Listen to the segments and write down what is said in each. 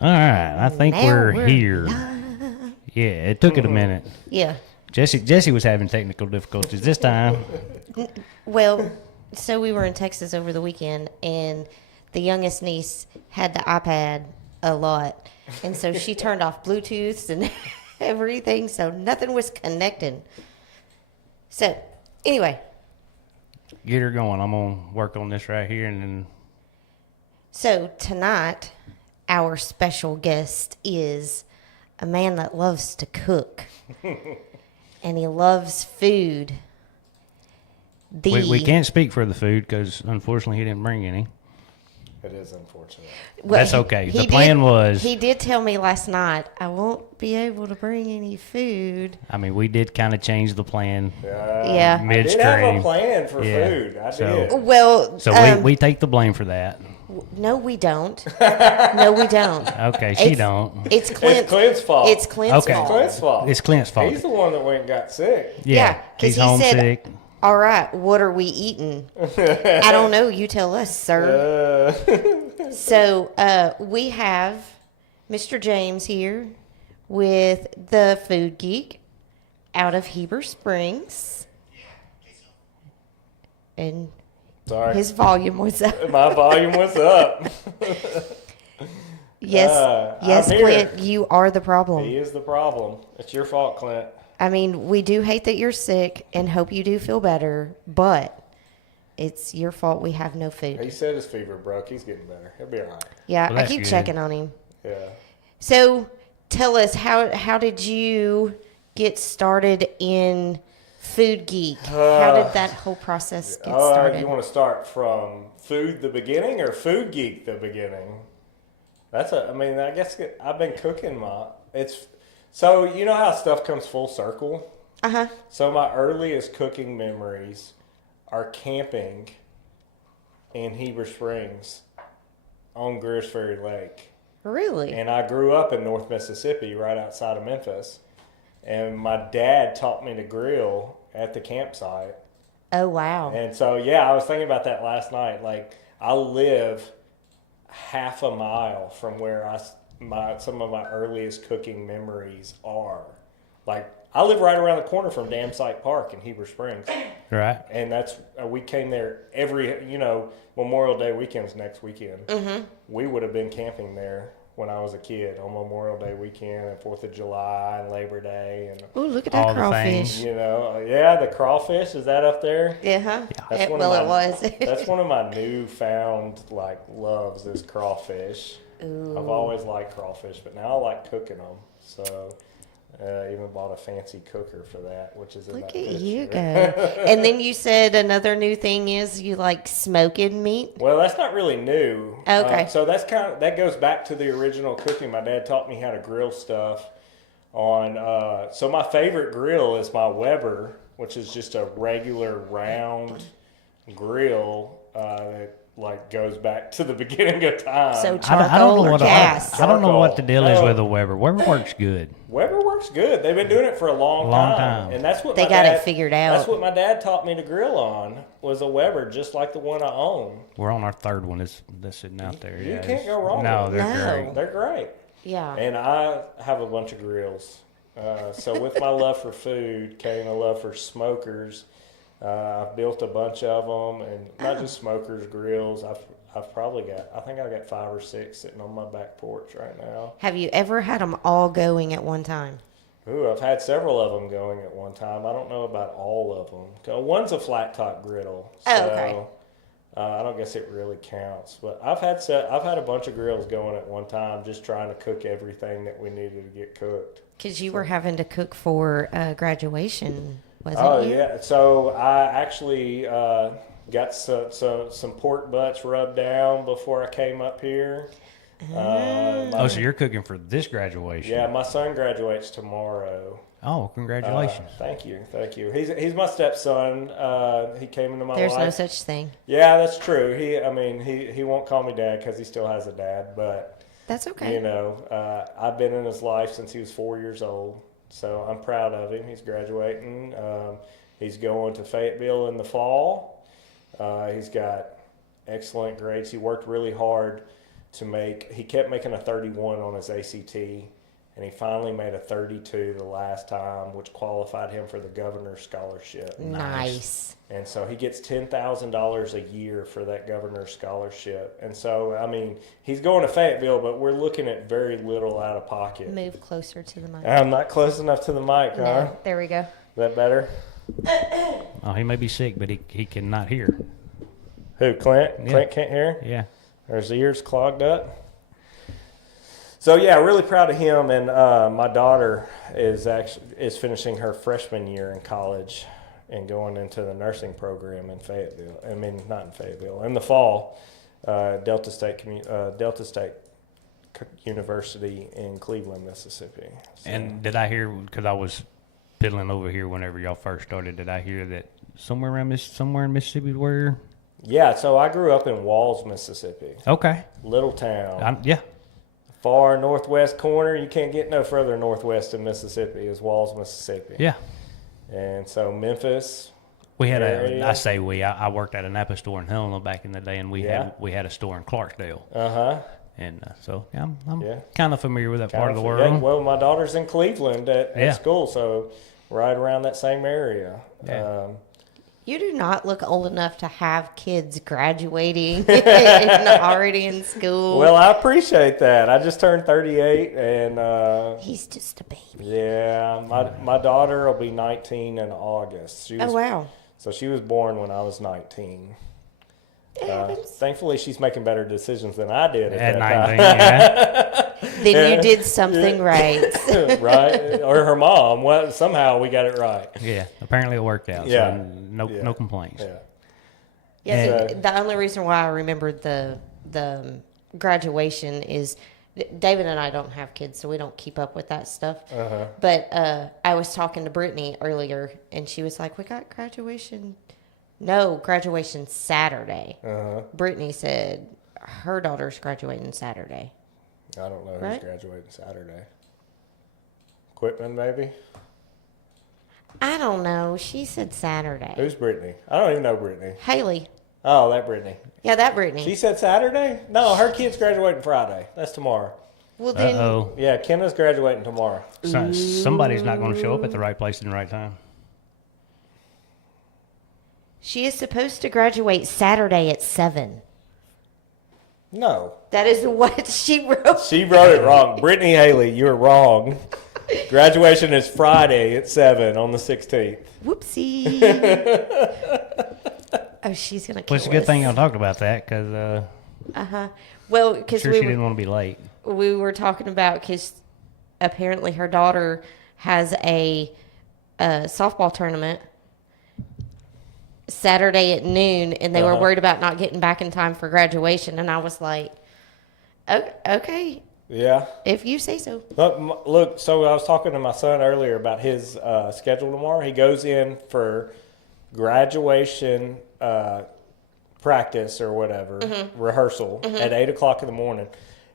All right, I think Now we're we're here. live. Yeah, it took it a minute. Yeah. Jesse was having technical difficulties this time. Well, so we were in Texas over the weekend, and the youngest niece had the iPad a lot, and so she turned off Bluetooths and everything, so nothing was connecting. So, anyway, Get her going. I'm gonna work on this right here, and then so tonight our special guest is a man that loves to cook, and he loves food. we can't speak for the food because unfortunately he didn't bring any. It is unfortunate. Well, That's okay. The plan was. He did tell me last night, I won't be able to bring any food. I mean, we did kind of change the plan Yeah. I did midstream. have a plan for Yeah. food. I So- did. Well, So we take the blame for that. no, we don't. No, we don't. Okay, she It's- don't. It's Clint's, It's Clint's fault. It's Clint's Okay. fault. Clint's fault. It's Clint's fault. He's the one that went and got sick. Yeah, 'cause he's he said- homesick. All right, what are we eating? I don't know. You tell us, sir. So we have Mr. James here with the Food Geek out of Heber Springs. And Sorry. his volume was up. My volume was up. Yes, yes, I'm here. Clint, you are the problem. He is the problem. It's your fault, Clint. I mean, we do hate that you're sick and hope you do feel better, but it's your fault we have no He food. said his fever broke. He's getting better. He'll be all right. Yeah, Well, I that's keep good. checking on him. Yeah. So tell us, how did you get started in Food Geek? How did that whole process get started? You want to start from food the beginning or food geek the beginning? I guess I've been cooking so you know how stuff comes full circle? Uh-huh. So my earliest cooking memories are camping in Heber Springs on Greers Ferry Lake. Really? And I grew up in North Mississippi, right outside of Memphis. And my dad taught me to grill at the campsite. Oh, wow. And so, I was thinking about that last night. Like, I live half a mile from where some of my earliest cooking memories are. Like, I live right around the corner from Dam Site Park in Heber Springs. Right. And we came there Memorial Day weekend's next weekend. Mm-hmm. We would have been camping there when I was a kid on Memorial Day weekend and 4th of July and Labor Day. And Oh, look at all that the crawfish. things. the crawfish, is that up there? Yeah, That's one well, of it my- was. That's one of my newfound loves is crawfish. Ooh. I've always liked crawfish, but now I like cooking them. So even bought a fancy cooker for that, which is in Look that at you go. picture. And then you said another new thing is you like smoking meat? Well, that's not really new. Okay. So that goes back to the original cooking. My dad taught me how to grill stuff on. So my favorite grill is my Weber, which is just a regular round grill that goes back to the beginning of time. So I don't charcoal know or what gas? I don't know what the deal is No. with a Weber. Weber works good. Weber works good. They've been doing it for a long time. And that's what They my got it dad- figured out. That's what my dad taught me to grill on, was a Weber, just like the one I own. We're on our third one. That's sitting out there. You Yeah, can't it's- go wrong No, with they're No. great. They're great. Yeah. And I have a bunch of grills. So with my love for food came a love for smokers. I've built a bunch of them, and not just smokers, grills. I've probably I think I got 5 or 6 sitting on my back porch right now. Have you ever had them all going at one time? Ooh, I've had several of them going at one time. I don't know about all of them. One's a flat top griddle. So, Oh, okay. I don't guess it really counts. But I've had a bunch of grills going at one time, just trying to cook everything that we needed to get cooked. Because you were having to cook for graduation, wasn't you? Yeah. So I actually got some pork butts rubbed down before I came up here. So you're cooking for this graduation? Yeah, my son graduates tomorrow. Oh, congratulations. Thank you. He's my stepson. He came into my There's life. no such thing. Yeah, that's true. He won't call me dad because he still has a dad, but That's okay. I've been in his life since he was 4 years old, so I'm proud of him. He's graduating. He's going to Fayetteville in the fall. He's got excellent grades. He worked really hard to make. He kept making a 31 on his ACT, and he finally made a 32 the last time, which qualified him for the governor's scholarship. Nice. And so he gets $10,000 a year for that governor's scholarship. And so, I mean, he's going to Fayetteville, but we're looking at very little out of pocket. Move closer to the mic. I'm not close enough to the mic, huh? No, there we go. Is that better? Oh, he may be sick, but he cannot hear. Who, Clint? Yeah. Clint can't hear? Yeah. Or his ears clogged up? So, yeah, really proud of him. And my daughter is finishing her freshman year in college and going into the nursing program in Fayetteville. I mean, not in Fayetteville. In the fall, Delta State University in Cleveland, Mississippi. So, And did I hear, because I was piddling over here whenever y'all first started, did I hear that somewhere in Mississippi where? yeah, so I grew up in Walls, Mississippi. Okay. Little town. Yeah. Far northwest corner. You can't get no further northwest in Mississippi is Walls, Mississippi. Yeah. And so Memphis. We had area. I worked at a Napa store in Helena back in the day, and we had a store in Clarksdale. Uh-huh. And so yeah, I'm Yeah. kind of familiar with that part of the Yeah, world. well, my daughter's in Cleveland at Yeah. school, so right around that same area. Yeah. You do not look old enough to have kids graduating and already in school. Well, I appreciate that. I just turned 38, and He's just a baby. yeah, my daughter will be 19 in August. Oh, wow. So she was born when I was 19. It happens. Thankfully, she's making better decisions than I did at At that 19, yeah. Then you did something right. time. Right? Or her mom. Well, somehow we got it right. Yeah, apparently it worked out. Yeah. So no complaints. Yeah. Yeah, So- the only reason why I remembered the graduation is David and I don't have kids, so we don't keep up with that stuff. Uh-huh. But I was talking to Brittany earlier, and she was like, "We got graduation." No, graduation Saturday. Uh-huh. Brittany said her daughter's graduating Saturday. I don't know who's Right? graduating Saturday. Quitman, maybe? I don't know. She said Saturday. Who's Brittany? I don't even know Brittany. Haley. Oh, that Brittany. Yeah, that Brittany. She said Saturday? No, her kid's graduating Friday. That's tomorrow. Well, then Uh-oh. Yeah, Kenna's graduating tomorrow. Somebody's not going to show up at the right place in the right time. she is supposed to graduate Saturday at 7. No. That is what she wrote. She wrote it wrong. Brittany Haley, you're wrong. Graduation is Friday at 7 on the 16th. Whoopsie. Oh, she's going to kill Well, it's a good us. thing y'all talked about that because Well, because sure she didn't want to be late. we were talking about, because apparently her daughter has a softball tournament Saturday at noon, and they were worried about not getting back in time for graduation. And I was like, okay, Yeah. if you say so. Look, so I was talking to my son earlier about his schedule tomorrow. He goes in for graduation practice or whatever, rehearsal at 8 o'clock in the morning.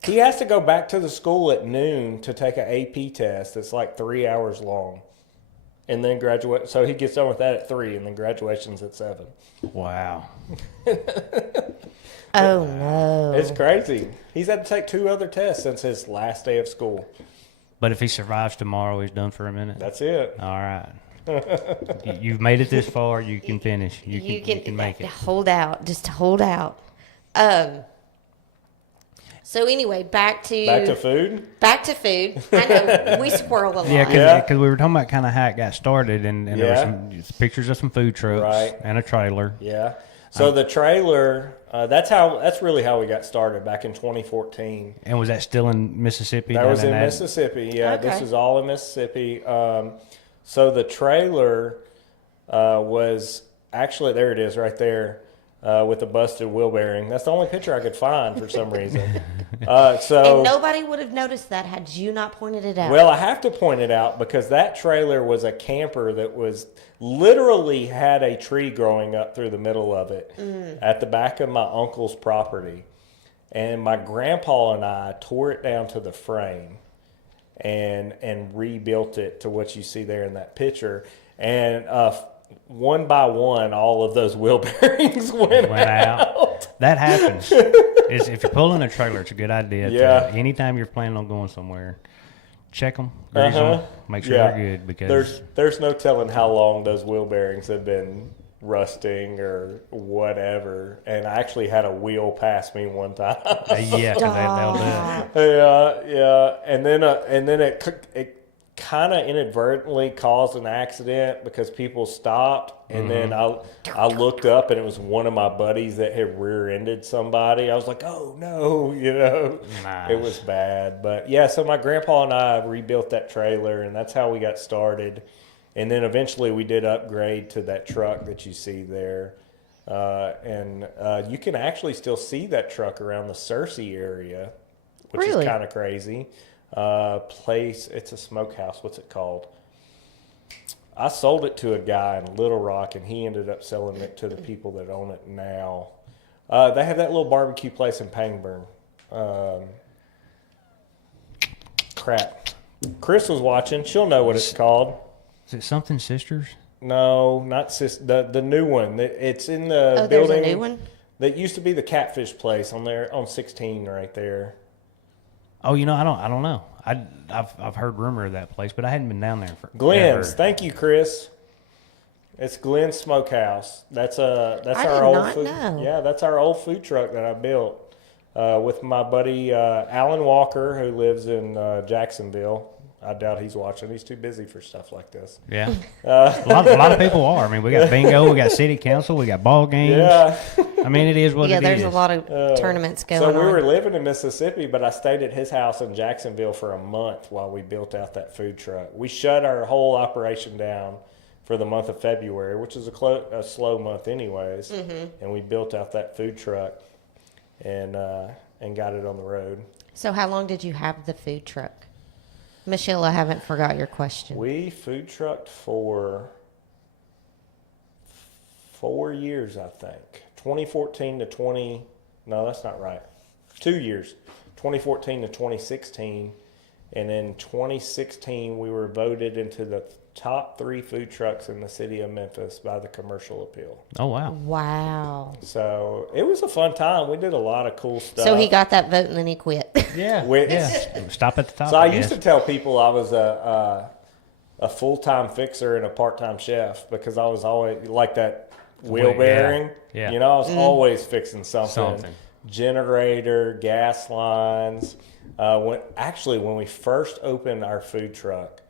He has to go back to the school at noon to take an AP test that's like 3 hours long. And then graduate. So he gets done with that at 3, and then graduation's at 7. Wow. Oh, no. It's crazy. He's had to take 2 other tests since his last day of school. But if he survives tomorrow, he's done for a minute. That's it. All right. You've made it this far. You can finish. You can make it. Hold out. Just hold out. So anyway, back to food. Back to food. I know we squirrel a lot. Yeah, because we were talking about kind of how it got started, and there were Yeah. some pictures of some food trucks Right. and a trailer. Yeah. So the trailer, that's really how we got started back in 2014. And was that still in Mississippi? That down was in that? Mississippi. Yeah, this Okay. is all in Mississippi. So the trailer was actually, there it is right there with the busted wheel bearing. That's the only picture I could find for some reason. And nobody would have noticed that had you not pointed it out. Well, I have to point it out because that trailer was a camper that was literally had a tree growing up through the middle of it at the back of my uncle's property. And my grandpa and I tore it down to the frame and rebuilt it to what you see there in that picture. And one by one, all of those wheel bearings went Went out. That happens. if you're pulling a trailer, it's a good idea. Yeah. Anytime you're planning on going somewhere, check them, grease them, make sure they're good, because there's no telling how long those wheel bearings have been rusting or whatever. And I actually had a wheel pass me one time. yeah, 'cause they'll do it. Yeah, and then it kind of inadvertently caused an accident because people stopped, and then I looked up and it was one of my buddies that had rear-ended somebody. I was like, oh no, Nice. It was bad. But yeah, so my grandpa and I rebuilt that trailer, and that's how we got started. And then eventually we did upgrade to that truck that you see there. And you can actually still see that truck around the Searcy area, which is kind of crazy. It's a smokehouse. What's it called? I sold it to a guy in Little Rock, and he ended up selling it to the people that own it now. They have that little barbecue place in Pangburn. Crap. Chris was watching. She'll know what it's called. Is it something Sisters? No, not the new one. It's in the building. There's a new one? That used to be the Catfish place on 16 right there. Oh, I don't know. I've heard rumor of that place, but I hadn't been down there for Glenn's. Thank you, Chris. It's Glenn's Smokehouse. That's our old food. Know. Yeah, that's our old food truck that I built with my buddy Alan Walker, who lives in Jacksonville. I doubt he's watching. He's too busy for stuff like this. Yeah, a lot of people are. I mean, we got bingo, we got city council, we got ball games. Yeah. I mean, it is what it is. Yeah, there's a lot of tournaments going on. So we were living in Mississippi, but I stayed at his house in Jacksonville for a month while we built out that food truck. We shut our whole operation down for the month of February, which is a slow month anyways, and we built out that food truck and got it on the road. So how long did you have the food truck? Michelle, I haven't forgot your question. We food trucked for 4 years, I think. 2014 to 20. No, that's not right. 2 years. 2014 to 2016. And in 2016, we were voted into the top 3 food trucks in the city of Memphis by the Commercial Appeal. Oh, wow. Wow. So it was a fun time. We did a lot of cool stuff. So he got that vote and then he quit. Yeah. Stop at the top. So I used to tell people I was a full-time fixer and a part-time chef because I was always like that wheel bearing. Yeah. I was always fixing something. Generator, gas lines. When we first opened our food truck,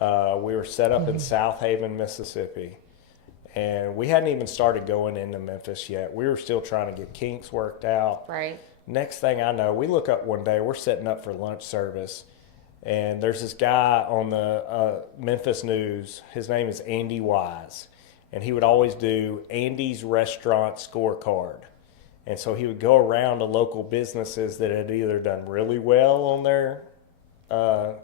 we were set up in South Haven, Mississippi. And we hadn't even started going into Memphis yet. We were still trying to get kinks worked out. Right. Next thing I know, we look up one day, we're setting up for lunch service, and there's this guy on the Memphis News. His name is Andy Wise, and he would always do Andy's Restaurant Scorecard. And so he would go around to local businesses that had either done really well on their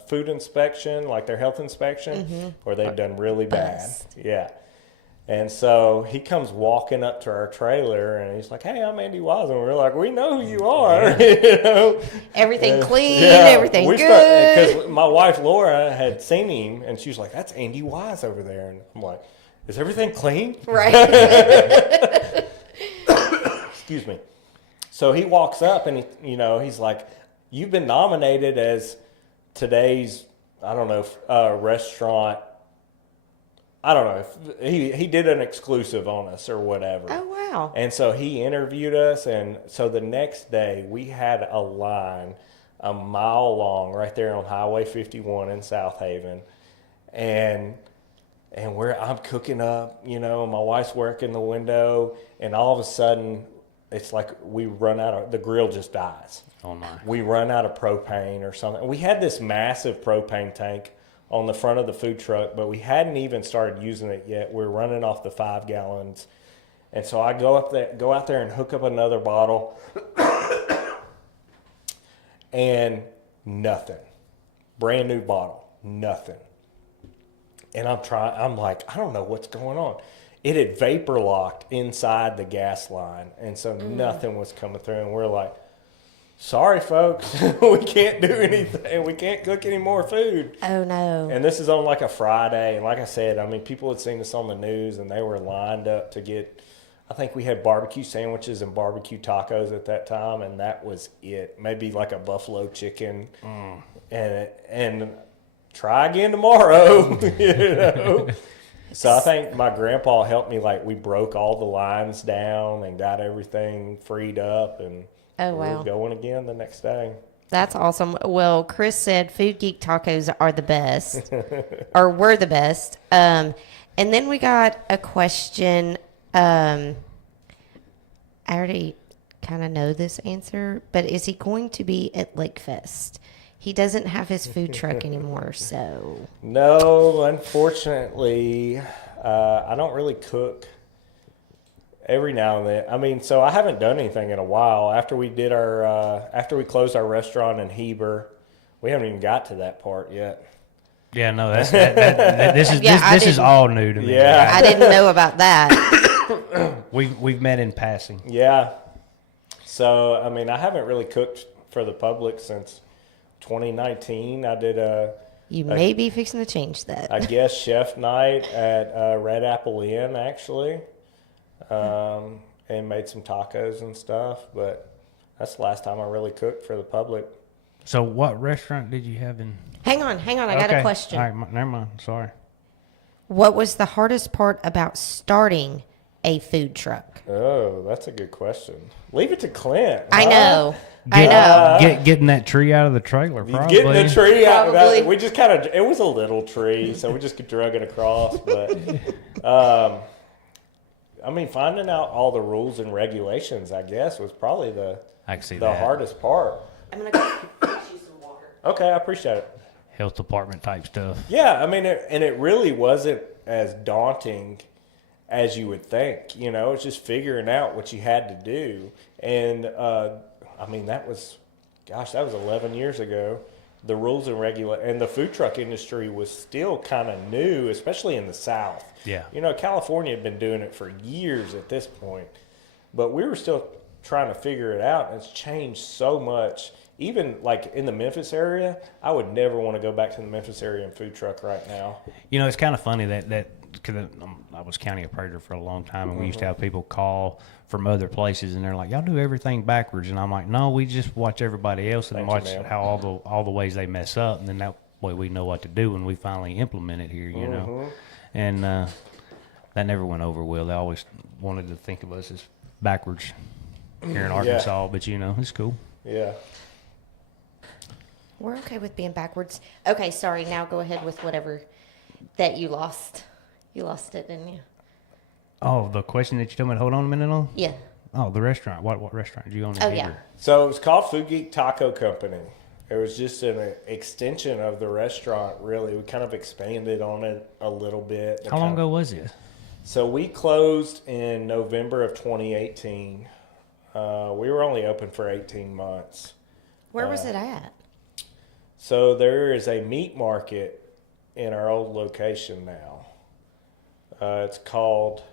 food inspection, like their health inspection, or they'd done really bad. Yeah. And so he comes walking up to our trailer, and he's like, "Hey, I'm Andy Wise," and we're like, "We know who you are." Everything clean, everything good. Because my wife Laura had seen him, and she was like, "That's Andy Wise over there," and I'm like, "Is everything clean?" Right. Excuse me. So he walks up, and he's like, "You've been nominated as today's, restaurant." I don't know. He did an exclusive on us or whatever. Oh, wow. And so he interviewed us. And so the next day we had a line a mile long right there on Highway 51 in South Haven. And I'm cooking up, my wife's working the window. And all of a sudden it's like we run out the grill just dies. Oh, my. We run out of propane or something. We had this massive propane tank on the front of the food truck, but we hadn't even started using it yet. We're running off the 5 gallons. And so I go out there and hook up another bottle and nothing. Brand new bottle, nothing. And I'm like, I don't know what's going on. It had vapor locked inside the gas line. And so nothing was coming through. And we're like, "Sorry, folks, we can't do anything. We can't cook any more food." Oh, no. And this is on like a Friday. And like I said, people had seen us on the news, and they were lined up to get I think we had barbecue sandwiches and barbecue tacos at that time, and that was it. Maybe like a buffalo chicken, and try again tomorrow. So I think my grandpa helped me. Like, we broke all the lines down and got everything freed up, and Oh, we wow. were going again the next day. That's awesome. Well, Chris said Food Geek tacos are the best, or were the best. And then we got a question. I already kind of know this answer, but is he going to be at Lake Fest? He doesn't have his food truck anymore, so. No, unfortunately, I don't really cook every now and then. I mean, so I haven't done anything in a while. After we did after we closed our restaurant in Heber, we haven't even got to that part yet. Yeah, no, this is Yeah, I this is didn't- all new to me. Yeah. I didn't know about that. We've met in passing. Yeah. So, I mean, I haven't really cooked for the public since 2019. I did You may be fixing to change that. a guest chef night at Red Apple Inn, actually, and made some tacos and stuff. But that's the last time I really cooked for the public. So, what restaurant did you have in? Hang on. I got a question. All right, never mind. Sorry. What was the hardest part about starting a food truck? Oh, that's a good question. Leave it to Clint. I huh? know. I know. Getting that tree out of the trailer, probably. Getting the tree out. Probably. We just kind of, it was a little tree, so we just drug it across. But, I mean, finding out all the rules and regulations, I guess, was probably I can see the that. hardest part. I'm going to go fix you some water. Okay, I appreciate it. Health department type stuff. Yeah, I mean, it really wasn't as daunting as you would think. You know, it's just figuring out what you had to do. And, I mean, that was 11 years ago. The rules and and the food truck industry was still kind of new, especially in the South. Yeah. You know, California had been doing it for years at this point, but we were still trying to figure it out. And it's changed so much. Even like in the Memphis area, I would never want to go back to the Memphis area and food truck right now. You know, it's kind of funny that because I was county operator for a long time, and we used to have people call from other places, and they're like, "Y'all do everything backwards," and I'm like, "No, we just watch everybody else and Thank you, watch ma'am. how all the ways they mess up, and then that way we know what to do when we finally implement it here." You know, and that never went over well. They always wanted to think of us as backwards here in Arkansas, but you know, it's cool. Yeah. We're okay with being backwards. Okay, sorry. Now go ahead with whatever that you lost. You lost it, didn't you? Oh, the question that you told me to hold on a minute on? Yeah. Oh, the restaurant. What restaurant did you own in Oh, Heber? yeah. So it was called Food Geek Taco Company. It was just an extension of the restaurant, really. We kind of expanded on it a little bit. How long ago was it? So we closed in November of 2018. We were only open for 18 months. Where was it at? So there is a meat market in our old location now. It's called,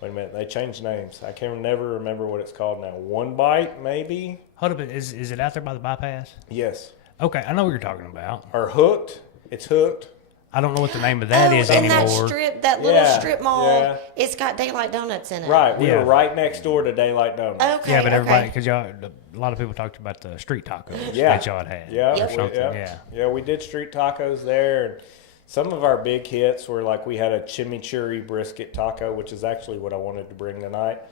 wait a minute, they changed names. I can never remember what it's called now. One Bite, maybe? Hold up, is it out there by the bypass? Yes. Okay, I know what you're talking about. Or Hooked. It's Hooked. I don't know what the name of that is in anymore. that little Yeah, strip mall. yeah. It's got Daylight Donuts in it. Right. We Yeah. were right next door to Daylight Donuts. Okay. Yeah, but everybody, okay. because a lot of people talked about the street tacos Yeah. that y'all had. Yeah, Yep. Or something, yeah, we did street tacos there. And some of our big hits were like we had a chimichurri brisket taco, which is actually what I wanted to bring tonight.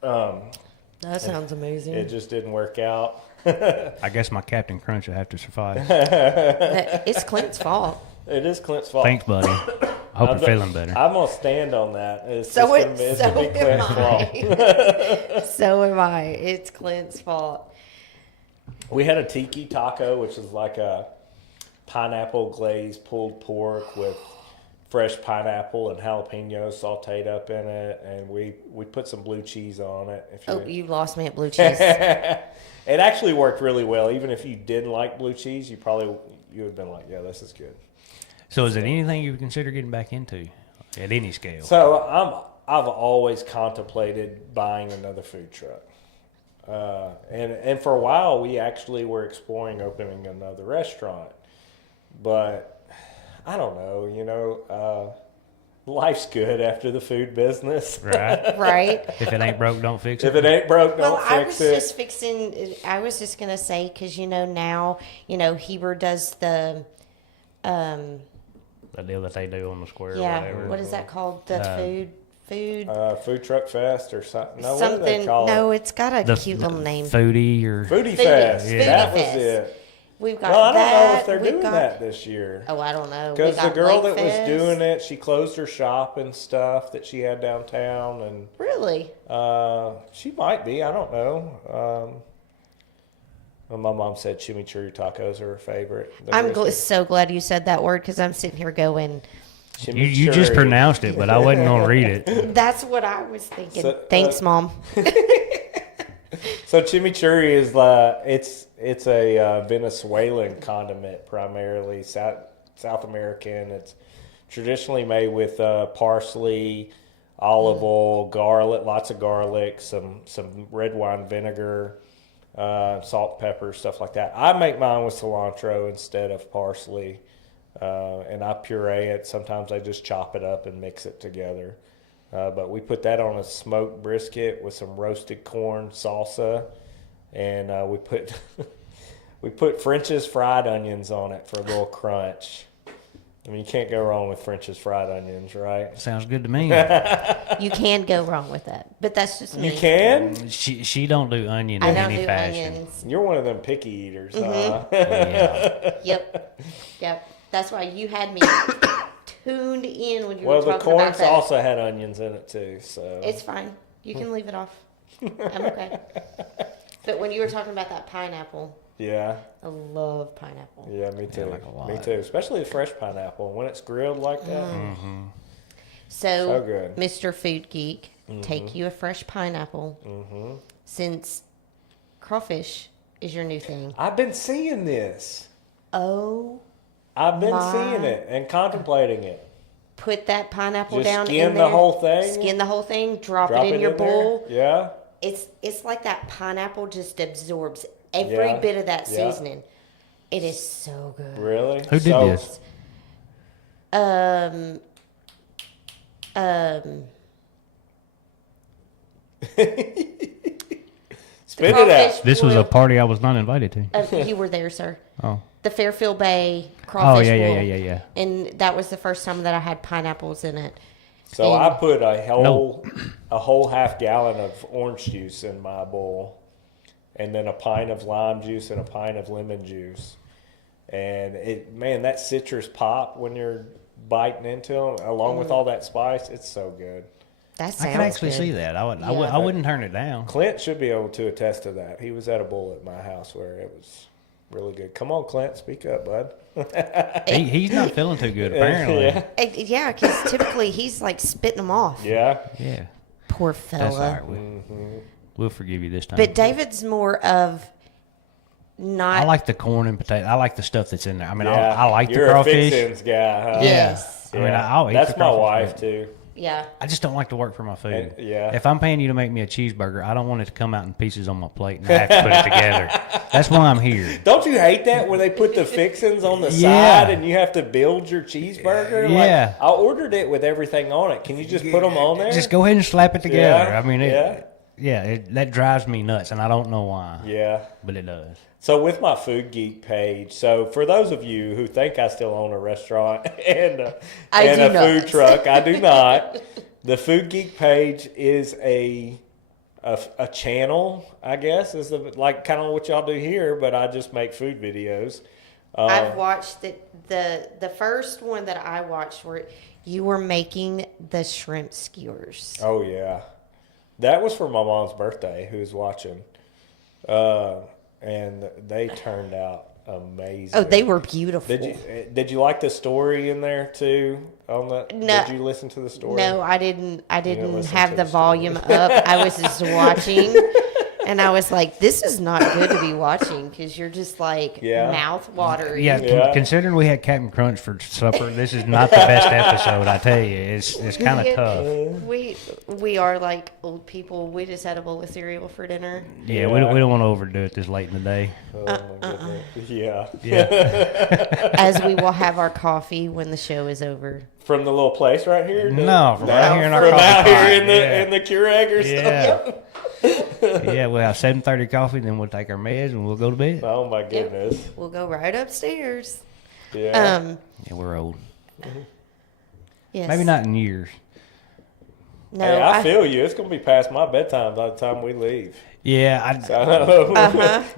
That sounds amazing. It just didn't work out. I guess my Captain Crunch will have to survive. It's Clint's fault. It is Clint's fault. Thanks, buddy. I hope you're feeling better. I'm gonna stand on that. It's So just gonna be am Clint's fault. So am I. It's Clint's fault. We had a tiki taco, which is like a pineapple glazed pulled pork with fresh pineapple and jalapenos sauteed up in it, and we put some blue cheese on it. If Oh, you lost me at blue cheese. It actually worked really well. Even if you didn't like blue cheese, you would have been like, yeah, this is good. So is it anything you would consider getting back into at any scale? So I've always contemplated buying another food truck. And for a while, we actually were exploring opening another restaurant. But I don't know, life's good after the food business. Right. Right. If it ain't broke, don't fix it. If it ain't broke, Well, don't I was fix it. just fixing. I was just gonna say because now Heber does the, The deal that they do on the square or yeah. whatever. What is that called? The food. Food truck fest or something. No, what do they Something. call No, it? it's got a The cute little name. Foodie or Foodie Fest. Foodie That was Fest. it. We've got Well, I don't that. know if they're We've doing got, that this year. Oh, I don't know. Because We the got girl Lake that was Fest. doing it, she closed her shop and stuff that she had downtown, and Really? she might be. I don't know. Well, my mom said chimichurri tacos are her favorite. I'm so glad you said that word because I'm sitting here going, you just pronounced it, but I wasn't gonna read it. that's what I was thinking. So, Thanks, Mom. So chimichurri is it's a Venezuelan condiment, primarily South American. It's traditionally made with parsley, olive oil, garlic, lots of garlic, some red wine vinegar, salt, pepper, stuff like that. I make mine with cilantro instead of parsley, and I puree it. Sometimes I just chop it up and mix it together. But we put that on a smoked brisket with some roasted corn salsa, and we put French's fried onions on it for a little crunch. I mean, you can't go wrong with French's fried onions, right? Sounds good to me. You can go wrong with that, but that's just me. You can? She don't do onion I in don't any do fashion. onions. You're one of them picky eaters, huh? Yeah. Yep. That's why you had me tuned in when you Well, were the talking corn about that. salsa had onions in it too, so. It's fine. You can leave it off. I'm okay. But when you were talking about that pineapple, Yeah, I love pineapple. yeah, me too. like a lot. Me too, especially the fresh pineapple. When it's grilled like that, So, So good. Mr. Food Geek, take you a fresh pineapple. Since crawfish is your new thing. I've been seeing this. Oh, I've been My- seeing it and contemplating it. put that pineapple Just down skin in the there. whole thing? Skin the whole thing. Drop, Drop it in your there. bowl. Yeah. It's like that pineapple just absorbs every Yeah. bit of that Yeah. seasoning. It is so good. Really? Who did this? Spit it Crawfish out. This was a boil. party I was not invited to. You were there, sir. Oh. The Fairfield Bay Oh crawfish yeah, boil. yeah. And that was the first time that I had pineapples in it. So And- I put a whole half gallon of orange juice in my bowl, and then a pint of lime juice and a pint of lemon juice. And that citrus pop when you're biting into them, along with all that spice, it's so good. That I sounds can actually good. see that. I Yeah. wouldn't turn it down. Clint should be able to attest to that. He was at a bowl at my house where it was really good. Come on, Clint, speak up, bud. He's not feeling too good apparently. Yeah. Yeah, because typically he's like spitting them off. Yeah. Yeah. Poor That's all fella. right. We'll forgive you this time. But David's more of not. I like the corn and potato. I like the stuff that's in there. I mean, Yeah. I like You're the crawfish. a fixins guy, huh? Yes. I mean, I'll eat That's the my crawfish, wife but too. Yeah. I just don't like to work for my food. Yeah. If I'm paying you to make me a cheeseburger, I don't want it to come out in pieces on my plate and I have to put it together. That's why I'm here. Don't you hate that when they put the fixins on the Yeah. side and you have to build your cheeseburger? Yeah. Like, I ordered it with everything on it. Can you just put them on there? Just go ahead and slap it together. Yeah, I mean, yeah. that drives me nuts, and I don't know why, Yeah. but it does. So with my Food Geek page, so for those of you who think I still own a restaurant and I do a not. food truck, I do not. The Food Geek page is a channel, I guess, is like kind of what y'all do here, but I just make food videos. I've watched it. The first one that I watched where you were making the shrimp skewers. Oh yeah, that was for my mom's birthday. Who's watching? And they turned out amazing. Oh, they were beautiful. Did you like the story in there too? On the No. Did you listen to the story? No, I didn't. I didn't listen have to the the volume up. I was just watching. And I was like, this is not good to be watching because you're just like Yeah. mouth watering. Yeah, Yeah. considering we had Captain Crunch for supper, this is not the best episode. I tell you, it's kind of tough. We are like old people. We just had a bowl of cereal for dinner. Yeah, we don't want to overdo it this late in the day. Oh, my goodness. Yeah. Yeah, As we will have our coffee when the show is over. From the little place right here? No, from right here in our From coffee out pot. here in the Yeah. in the Keurig or something. Yeah, we'll have 7:30 coffee, then we'll take our meds and we'll go to bed. Oh my goodness. We'll go right upstairs. Yeah. Yeah, we're old. Yes. Maybe not in years. No, Hey, I feel you. It's gonna be past my bedtime by the time we leave. Yeah,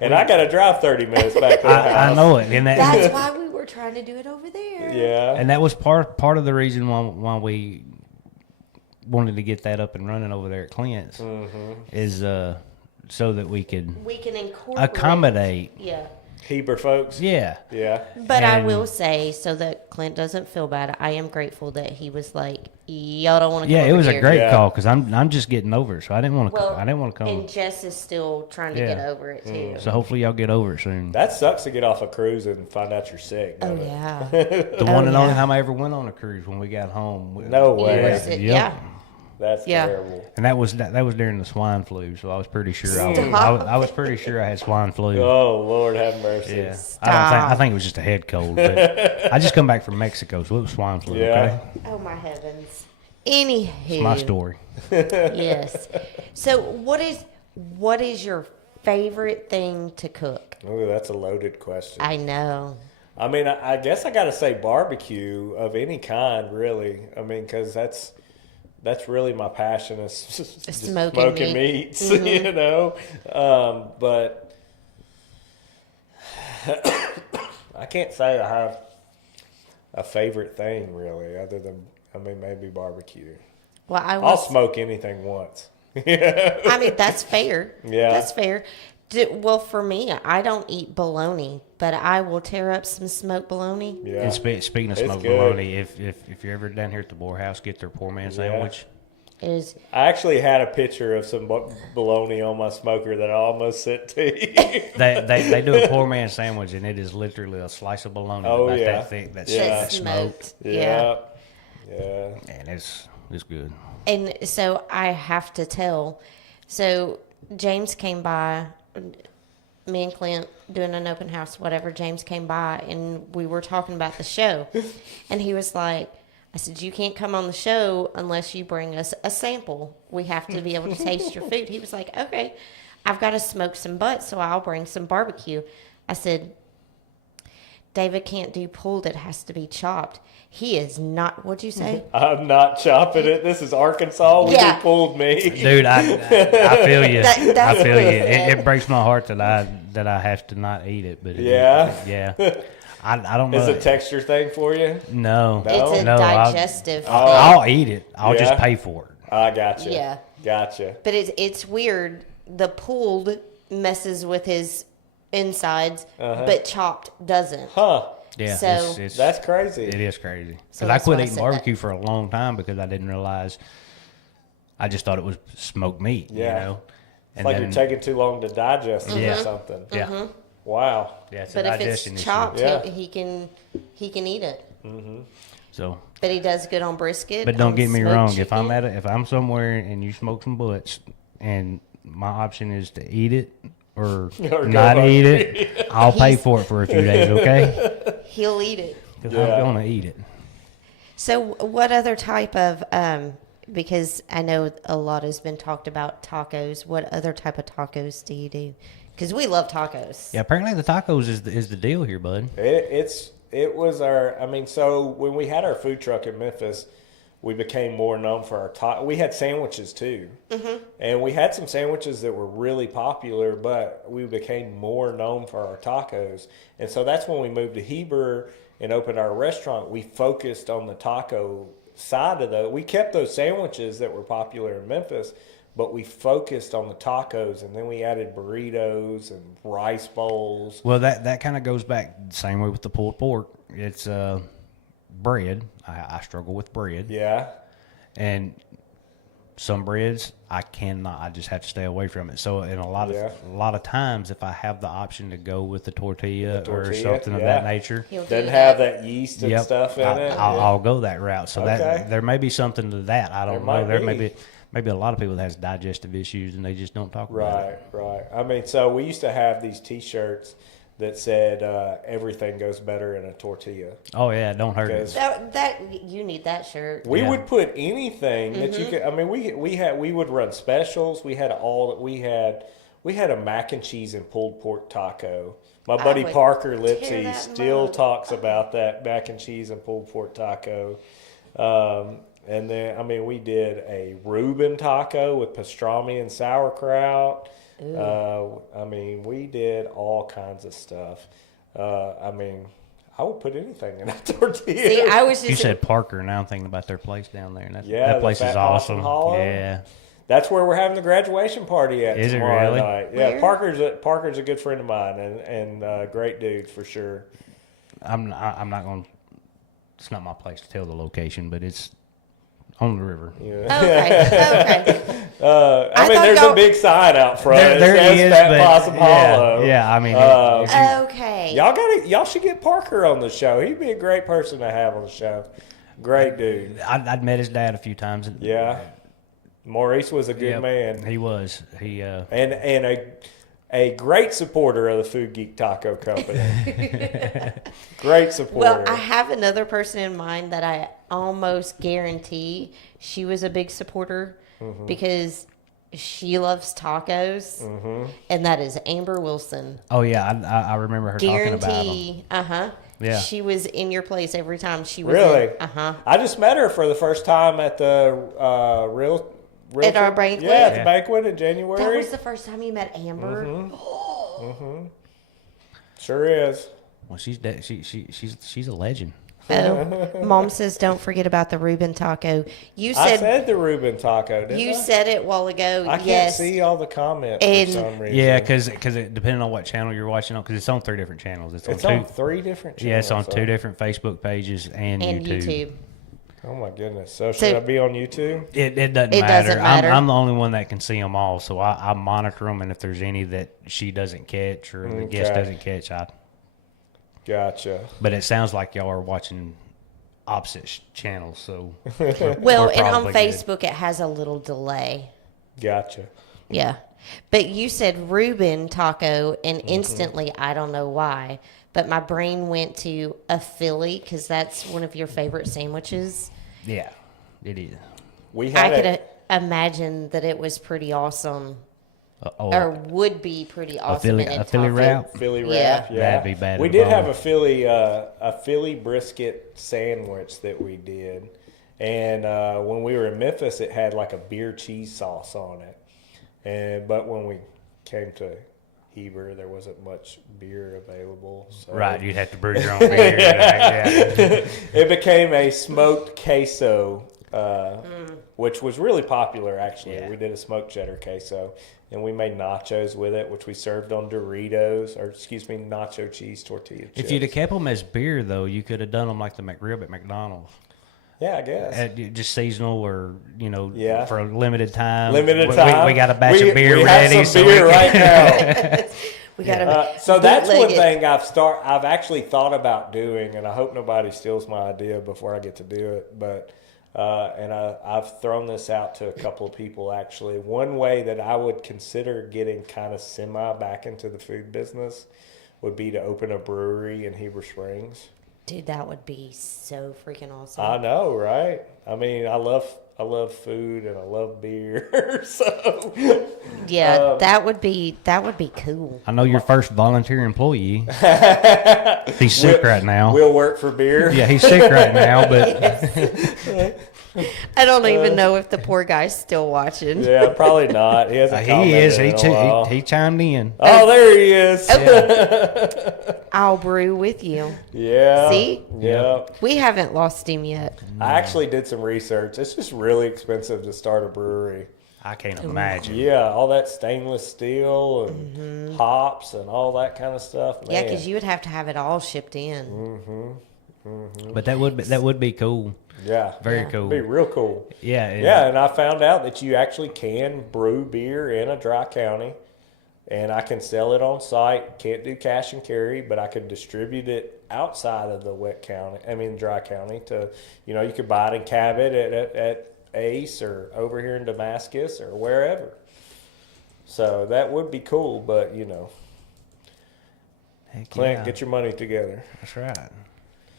And I gotta drive 30 minutes back to the I house. know it, and That's why we were trying to do it over there. Yeah. and that was part of the reason why we wanted to get that up and running over there at Clint's is so that we could We can incorporate. accommodate. Yeah. Heber folks. Yeah, Yeah. But I And- will say, so that Clint doesn't feel bad, I am grateful that he was like, y'all don't want to come yeah, it over was here. a great Yeah. call because I'm just getting over it, so I didn't want to Well, I didn't want to come. And Jess is still trying to Yeah. get over it, too. So hopefully y'all get over it soon. That sucks to get off a cruise and find out you're sick. Oh, doesn't it? yeah. The one and only yeah. time I ever went on a cruise when we got home. No way. Was it- Yep. Yeah. That's Yeah. terrible. And that was during the swine flu, so I was pretty sure I Stop. was pretty sure I had swine flu. Oh Lord, have mercy. Yeah, Stop. I think it was just a head cold. But I just come back from Mexico, so it was swine flu. Yeah. Okay, Oh, my heavens. Anywho. it's my story. Yes. So what is your favorite thing to cook? Oh, that's a loaded question. I know. I mean, I guess I got to say barbecue of any kind, really. I mean, because that's really my passion is just Smoking meats, Mm-hmm. you know. But I can't say I have a favorite thing really, other than maybe barbecue. Well, I'll smoke anything once. I mean, that's fair. Yeah. That's fair. Well, for me, I don't eat bologna, but I will tear up some smoked bologna. Yeah. And speaking of It's smoked good. bologna, if you're ever down here at the Boar House, get their poor man sandwich. It is. I actually had a picture of some bologna on my smoker that I almost sent to you. They do a poor man sandwich, and it is literally a slice of bologna Oh, about yeah. that thick, that's Yeah. That's smoked, smoked. Yeah. Yeah. and it's good. And so I have to tell. So James came by, me and Clint doing an open house, whatever. James came by and we were talking about the show. And he was like, I said, you can't come on the show unless you bring us a sample. We have to be able to taste your food. He was like, okay, I've got to smoke some butts, so I'll bring some barbecue. I said, David can't do pulled. It has to be chopped. He is not, what'd you say? I'm not chopping it. This is Arkansas. We Yeah. do pulled meat. Dude, I feel you. That's I feel you. it. It breaks my heart that I have to not eat it, but Yeah? yeah. I don't know. Is it a texture thing for you? No, It's a no. digestive thing. I'll eat it. I'll Yeah? just pay for it. I gotcha. Yeah. Gotcha. But it's weird. The pulled messes with his insides, but chopped doesn't. Huh. Yeah, So- it's That's crazy. it is crazy. So Because I that's quit why I eating said barbecue for a long time because I didn't realize. I just thought it was smoked meat. Yeah. You know? It's like you're taking too long to digest it Yeah. or something. Yeah. Wow. Yeah. It's But a if digestion it's issue. chopped, Yeah. he can eat it. So, But he does good on brisket. but don't on get me smoked wrong. chicken. If I'm somewhere and you smoke some butts, and my option is to eat it or Or go not eat hungry. it, I'll pay for it for a few days. Okay. He'll eat it. Because Yeah. I'm gonna eat it. So, what other type of? Because I know a lot has been talked about tacos. What other type of tacos do you do? Because we love tacos. Yeah, apparently the tacos is the deal here, bud. It was our. I mean, so when we had our food truck in Memphis, we became more known for our tacos. We had sandwiches too, and we had some sandwiches that were really popular. But we became more known for our tacos, and so that's when we moved to Heber and opened our restaurant. We focused on the taco side of the. We kept those sandwiches that were popular in Memphis, but we focused on the tacos, and then we added burritos and rice bowls. Well, that kind of goes back the same way with the pulled pork. It's bread. I struggle with bread, Yeah. and some breads I cannot. I just have to stay away from it. So in a lot of times, if I have the option to go with the tortilla or something of that nature, doesn't have that yeast and stuff in it. I'll go that route. So that there may be something to that. I don't know. There may be a lot of people that has digestive issues and they just don't talk about it. Right. I mean, so we used to have these T-shirts that said everything goes better in a tortilla. Oh yeah, don't hurt it. That you need that shirt. We would put anything that you could. I mean, we would run specials. We had a mac and cheese and pulled pork taco. My buddy Parker Lipsy still talks about that mac and cheese and pulled pork taco. And then, I mean, we did a Reuben taco with pastrami and sauerkraut. I mean, we did all kinds of stuff. I mean, I would put anything in a tortilla. See, I was just you said Parker, now I'm thinking about their place down there. And that place is awesome. Yeah. That's where we're having the graduation party at tomorrow night. Yeah, Parker's a good friend of mine and great dude for sure. I'm not going to, it's not my place to tell the location, but it's on the river. Yeah. Okay. I mean, there's a big sign out front. There is, but Possum Hollow. Yeah, I mean, okay. Y'all should get Parker on the show. He'd be a great person to have on the show. Great dude. I'd met his dad a few times. Yeah, Maurice was a good man. He was. He and a great supporter of the Food Geek Taco Company. Great supporter. Well, I have another person in mind that I almost guarantee she was a big supporter because she loves tacos, and that is Amber Wilson. Oh yeah, I remember her talking about them. Yeah, she was in your place every time she was. Really? I just met her for the first time at the real at our banquet. Yeah, at the banquet in January. That was the first time you met Amber. Sure is. Well, she's a legend. Oh, Mom says don't forget about the Reuben taco. I said the Reuben taco, didn't I? You said it a while ago. I can't see all the comments for some reason. Yeah, because depending on what channel you're watching on, because it's on 3 different channels. It's on 3 different channels. Yeah, it's on 2 different Facebook pages and YouTube. Oh my goodness! So should I be on YouTube? It doesn't matter. I'm the only one that can see them all, so I monitor them, and if there's any that she doesn't catch or the guest doesn't catch, I. Gotcha. But it sounds like y'all are watching opposite channels, so. Well, and on Facebook it has a little delay. Gotcha. Yeah, but you said Reuben taco, and instantly I don't know why. But my brain went to a Philly because that's one of your favorite sandwiches. Yeah, it is. I could imagine that it was pretty awesome, or would be pretty awesome. A Philly wrap? Philly wrap, yeah. That'd be bad. We did have a Philly brisket sandwich that we did. And when we were in Memphis, it had like a beer cheese sauce on it. But when we came to Heber, there wasn't much beer available. So. Right, you'd have to brew your own beer. It became a smoked queso, which was really popular, actually. Yeah. We did a smoked cheddar queso, and we made nachos with it, which we served on Doritos, nacho cheese tortilla chips. If you'd have kept them as beer, though, you could have done them like the McRib at McDonald's. Yeah, I guess. Just seasonal or, for a limited time. We got a batch of beer ready. We have some beer right now. We got so that's one thing I've actually thought about doing, and I hope nobody steals my idea before I get to do it. But I've thrown this out to a couple of people, actually. One way that I would consider getting kind of back into the food business would be to open a brewery in Heber Springs. Dude, that would be so freaking awesome. I know, right? I mean, I love food and I love beer. So yeah, that would be cool. I know your first volunteer employee. He's sick right now. We'll work for beer. Yeah, he's sick right now, but I don't even know if the poor guy's still watching. Yeah, probably not. He hasn't commented in a while. He chimed in. Oh, there he is. Yeah. I'll brew with you. Yeah. See? Yeah. We haven't lost him yet. I actually did some research. It's just really expensive to start a brewery. I can't imagine. Yeah, all that stainless steel and hops and all that kind of stuff. Man. Yeah, because you would have to have it all shipped in. But that would be cool. Yeah. Very Yeah. cool. It'd be real cool. Yeah. Yeah, and I found out that you actually can brew beer in a dry county, and I can sell it on site. Can't do cash and carry, but I could distribute it outside of the dry county to, you could buy it in Cabot at Ace or over here in Damascus or wherever. So that would be cool, but, Heck Clint, yeah. get your money together. That's right.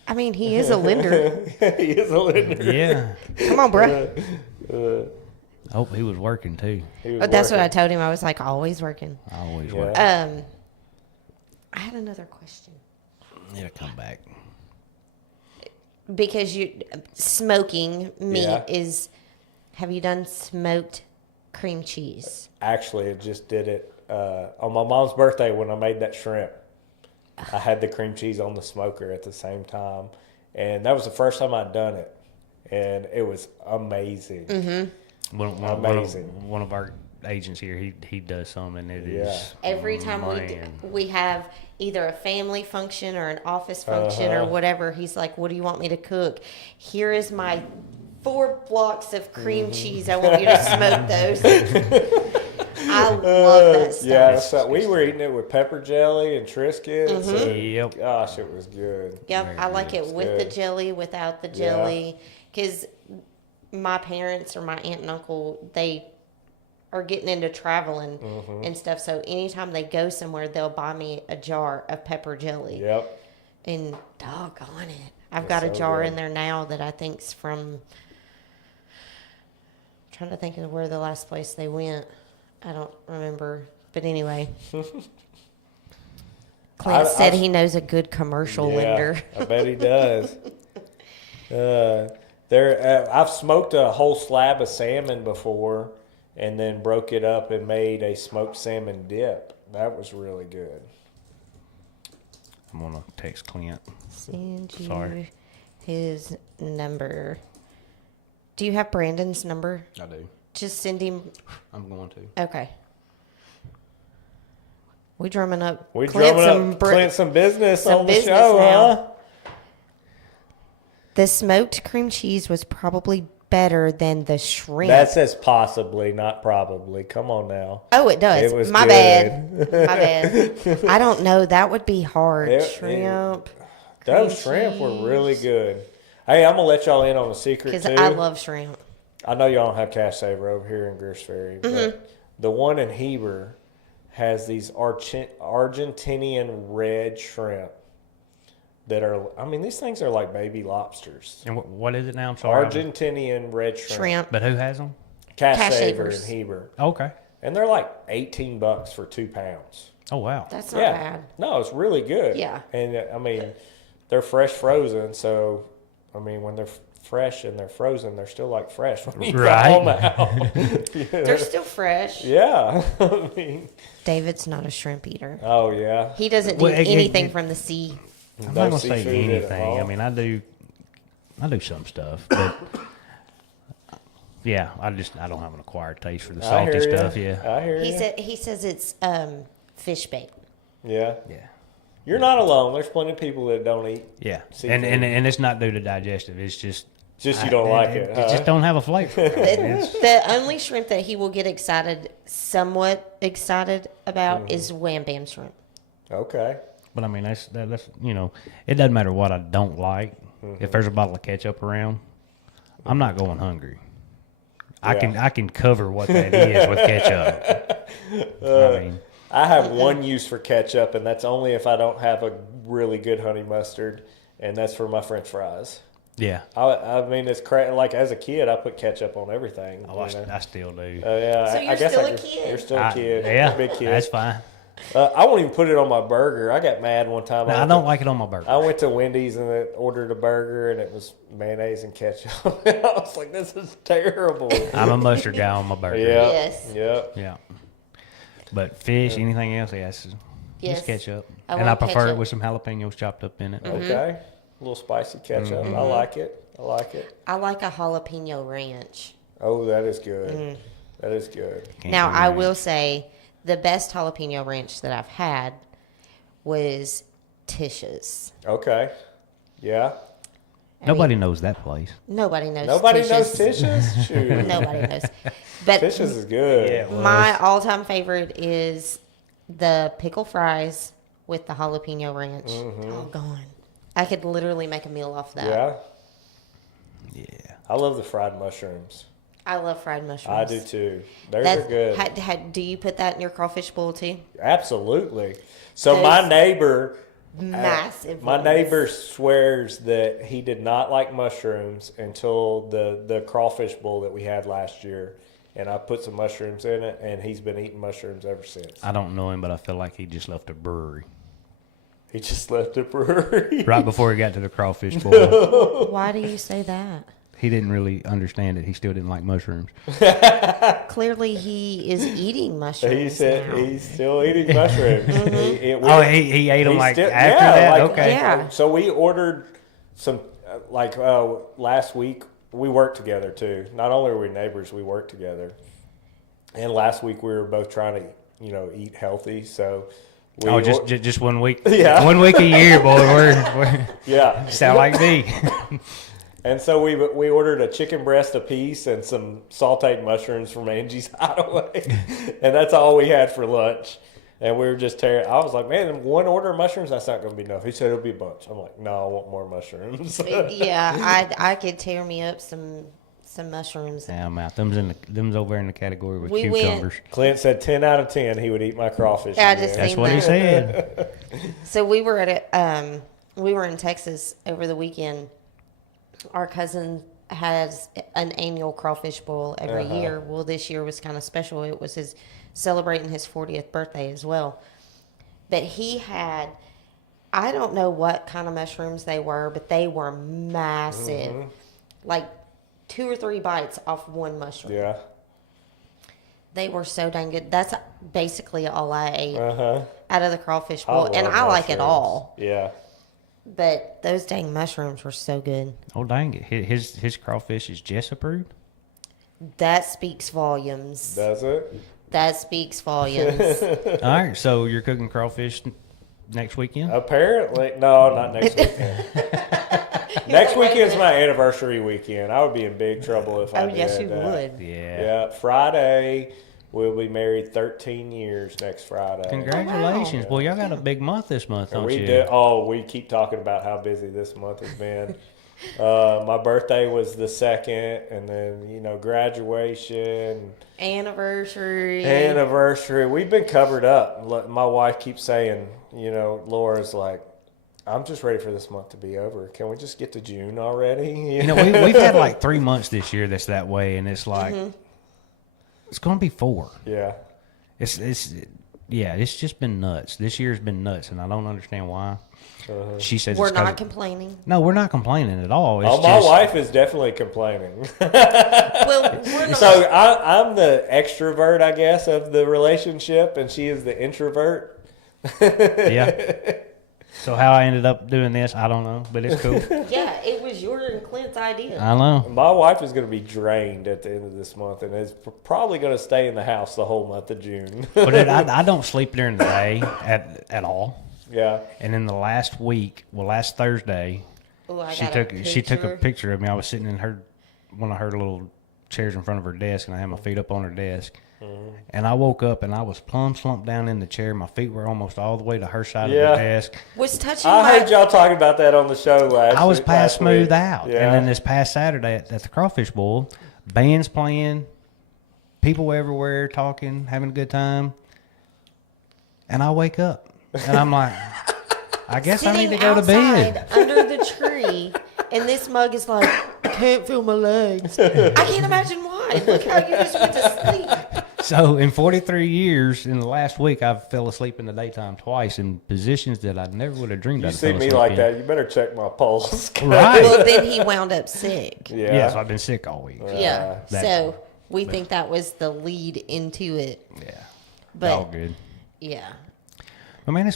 I mean, he is a lender. He is a lender. Yeah. Come on, bro. Oh, he was working too. He was That's what I working. told him. I was like, always working. Always Yeah. working. I had another question. It'll come back. Because smoking meat Yeah. is, have you done smoked cream cheese? Actually, I just did it on my mom's birthday when I made that shrimp. I had the cream cheese on the smoker at the same time, and that was the first time I'd done it, and it was amazing. Amazing. One of our agents here, he does some, and it is. Yeah. Every time man. we have either a family function or an office function or whatever, he's like, what do you want me to cook? Here is my 4 blocks of cream cheese. I want you to smoke those. I love that stuff. Yeah, so we were eating it with pepper jelly and Triscuits. and Yep. gosh, it was good. Yep, Very I like it with the good. jelly, without the Yeah. jelly. Because my parents or my aunt and uncle, they are getting into traveling and stuff. So anytime they go somewhere, they'll buy me a jar of pepper jelly. Yep. And doggone it. I've It's got a so jar good. in there now that I think's from, I'm trying to think of where the last place they went. I don't remember. But anyway. Clint said he knows a good commercial lender. I bet he does. I've smoked a whole slab of salmon before, and then broke it up and made a smoked salmon dip. That was really good. I'm gonna text Clint. Send you Sorry. his number. Do you have Brandon's number? I do. Just send him. I'm going to. Okay. We drumming up. We Clint drumming up Clint some business some on the business show, now. huh? The smoked cream cheese was probably better than the shrimp. That says possibly, not probably. Come on now. Oh, it does. It was My good. bad. My bad. I don't know. That would be hard. Shrimp. Those cream shrimp were really cheese. good. Hey, I'm gonna let y'all in on a secret Because too. I love shrimp. I know y'all don't have Cash Saver over here in Greers Ferry, but the one in Heber has these Argentinian red shrimp that are, these things are like baby lobsters. And what is it now? I'm sorry. Argentinian red shrimp. Shrimp. But who has them? Cash Cash Saver in Savers. Heber. Okay. And they're like $18 for 2 pounds. Oh wow. That's not Yeah. bad. No, it's really good. Yeah. And they're fresh frozen, so when they're fresh and they're frozen, they're still like fresh when you Right. pull them out. They're still fresh. Yeah. David's not a shrimp eater. Oh yeah. He doesn't do Well, anything from the sea. I'm No not gonna say seafood at anything. all. I do some stuff, but yeah, I don't have an acquired taste for the I salty hear ya. stuff. Yeah. I hear He you. said he says it's fish bait. Yeah. Yeah. You're not alone. There's plenty of people that don't eat. Yeah. Seafood. And it's not due to digestive. It's just Just you don't like it. It huh? just don't have a flavor. It's- The only shrimp that he will get somewhat excited about is wham bam shrimp. Okay. But that's it doesn't matter what I don't like. If there's a bottle of ketchup around, I'm not going hungry. I can cover what that is with ketchup. I have one use for ketchup, and that's only if I don't have a really good honey mustard, and that's for my French fries. Yeah. It's crazy. Like as a kid, I put ketchup on everything. Oh, I still do. Yeah. So I you're guess still I a could- kid. You're still a kid. Yeah. Big kid. That's fine. I won't even put it on my burger. I got mad one time. No, I don't like it on my burger. I went to Wendy's and ordered a burger, and it was mayonnaise and ketchup. I was like, "This is terrible." I'm a mustard guy on my burger. Yeah. Yes. Yep. Yeah. But fish, anything else, yes, Yes. just ketchup. I And I want prefer it ketchup. with some jalapenos chopped up in it. Okay. A little spicy ketchup. I like it. I like it. I like a jalapeno ranch. Oh, that is good. That is good. Can't Now do I that. will say the best jalapeno ranch that I've had was Tish's. Okay. Yeah. Nobody knows that place. Nobody knows. Nobody Tish's. knows Tish's? Shoot. Nobody knows. But Tish's is good. Yeah. my all-time favorite is the pickle fries with the jalapeno ranch. Doggone. I could literally make a meal off that. Yeah. Yeah. I love the fried mushrooms. I love fried mushrooms. I do too. Theirs are good. Do you put that in your crawfish bowl too? Absolutely. So Those my neighbor, Massive. my ones. neighbor swears that he did not like mushrooms until the crawfish bowl that we had last year. And I put some mushrooms in it, and he's been eating mushrooms ever since. I don't know him, but I feel like he just left a brewery He just left the brewery. right before he got to the crawfish bowl. Why do you say that? He didn't really understand it. He still didn't like mushrooms. Clearly, he is eating mushrooms. He said now. he's still eating mushrooms. He ate them he like still- after yeah, that? like- Okay. Yeah. So we ordered some, last week, we worked together too. Not only are we neighbors, we work together. And last week we were both trying to, eat healthy. So we Just 1 week. Yeah. 1 week a year, boy. We're yeah. sound like me. And so we ordered a chicken breast apiece and some sauteed mushrooms from Angie's Hideaway. And that's all we had for lunch. And we were just tearing. I was like, man, one order of mushrooms, that's not going to be enough. He said it'll be a bunch. I'm like, no, I want more mushrooms. Yeah, I could tear me up some mushrooms. Yeah, I'm out. Them's over in the category with We went- cucumbers. Clint said 10 out of 10 he would eat my crawfish. Yeah, I again. just That's seen what he that. said. So we were we were in Texas over the weekend. Our cousin has an annual crawfish boil every year. Well, this year was kind of special. It was his celebrating his 40th birthday as well. But he had, I don't know what kind of mushrooms they were, but they were massive. Like 2 or 3 bites off one mushroom. Yeah. They were so dang good. That's basically all I ate Uh-huh. out of the crawfish I bowl. love And I like it mushrooms. all. Yeah. But those dang mushrooms were so good. Oh, dang it. His crawfish is Jess approved? That speaks volumes. Does it? That speaks volumes. All right, so you're cooking crawfish next weekend? Apparently. No, not next weekend. Next weekend's my anniversary weekend. I would be in big trouble if I Oh, did yes, you that. would. Yeah. Yeah, Friday. We'll be married 13 years next Friday. Congratulations. Boy, y'all got a big month this month, don't We you? do. Oh, we keep talking about how busy this month has been. My birthday was the 2nd, and then graduation, anniversary. We've been covered up. Look, my wife keeps saying, Laura's like, I'm just ready for this month to be over. Can we just get to June already? We've had like 3 months this year that's that way, and it's like it's going to be 4. Yeah. It's just been nuts. This year's been nuts, and I don't understand why. She says We're it's 'cause not complaining. No, we're not complaining at all. It's My wife is definitely complaining. Well, we're not. So I'm the extrovert, I guess, of the relationship, and she is the introvert. Yeah. So how I ended up doing this, I don't know, but it's cool. Yeah, it was your and Clint's idea. I know. My wife is going to be drained at the end of this month, and is probably going to stay in the house the whole month of June. But I don't sleep during the day at all. Yeah. And in the last Thursday, Ooh, I she got took a picture of me. I was sitting in one of her little chairs in front of her desk, and I had my feet up on her desk. And I woke up and I was plumb slumped down in the chair. My feet were almost all the way to her side of the desk. Was touching I heard y'all talking about that on the show last I was past smooth week. out. Yeah. And then this past Saturday at the crawfish bowl, bands playing, people everywhere talking, having a good time. And I wake up and I'm like, I guess I need to go to bed. under the tree, and this mug is like, I can't feel my legs. I can't imagine why. Look how you just went to sleep. So in 43 years, in the last week, I've fell asleep in the daytime twice in positions that I never would have dreamed You I'd see fell me asleep like in. that, you better check my pulse. Right. Well, then he wound up sick. Yeah. Yes, I've been sick all week. Yeah. That- So we think that was the lead into it. Yeah. But All good. yeah. Well, man,